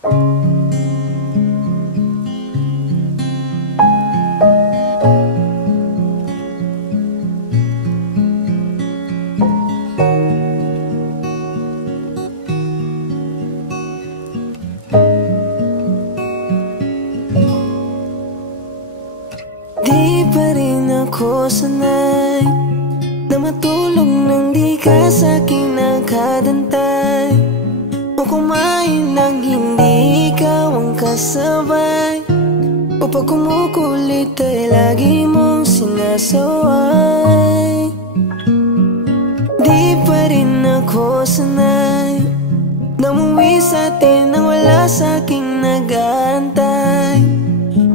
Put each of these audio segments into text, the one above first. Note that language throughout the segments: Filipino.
Di pa rin ako sanay na matulog nang di ka sa'kin nakadantay, o kumain nang hindi ikaw ang kasabay, o pag kumukulit ay lagi mong sinasaway. Di pa rin ako sanay na umuwi sa'tin nang wala sa'king nag-aantay,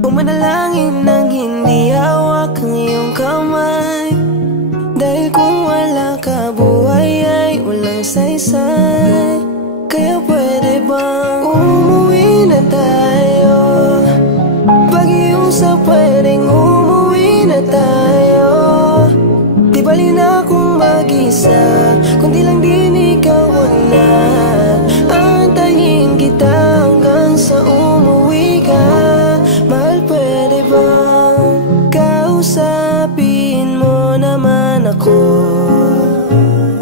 o manalangin nang hindi hawak ang iyong kamay. Dahil kung wala ka, buhay ay walang saysay. Kaya pwede bang umuwi na tayo? Pag-iusap, pwedeng umuwi na tayo. Di bali na kung mag-isa, kundi lang din ikaw na. Antayin kita hanggang sa umuwi ka. Mahal, pwede bang kausapin mo naman ako?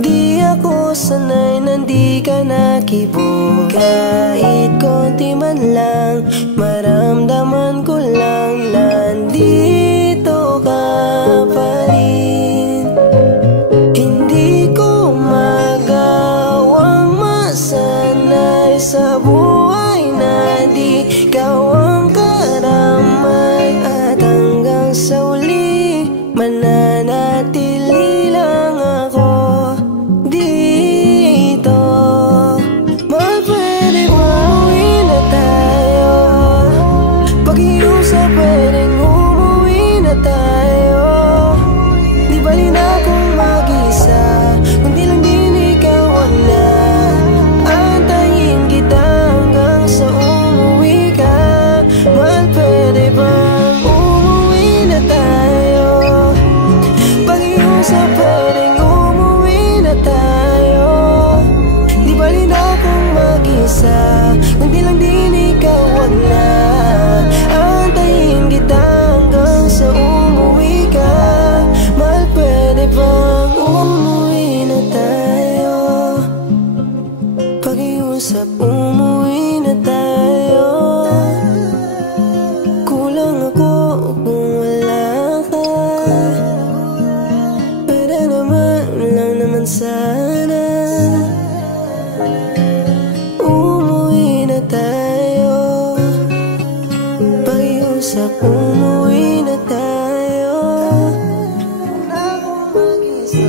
Di ako sanay nandi ka nakibog. Kahit konti man lang, maramdaman ko lang nandito ka pa rin. Hindi ko magawang masanay sa buhay na di ikaw ang karamay. At hanggang sa uli, mananatili lang ako dito. Mahal, pwede ba uwi na tayo? Pag-iusap, pwedeng umuwi na tayo. Di bali na kung mag-isa, kundi lang din ikaw ang na. Antayin kita hanggang sa umuwi ka. Mahal, pwede bang umuwi na tayo? Pag-iusap, pwedeng umuwi na tayo. Di bali na kung mag-isa, kundi lang din ikaw ang na. Antayin kita hanggang sa umuwi ka. Mahal, pwede bang umuwi na tayo? Pag-iusap, umuwi na tayo. Kulang ako kung wala ka. Pwede naman lang naman sana. Umuwi na tayo. Pag-iusap, umuwi na tayo. Wala akong mag-isa.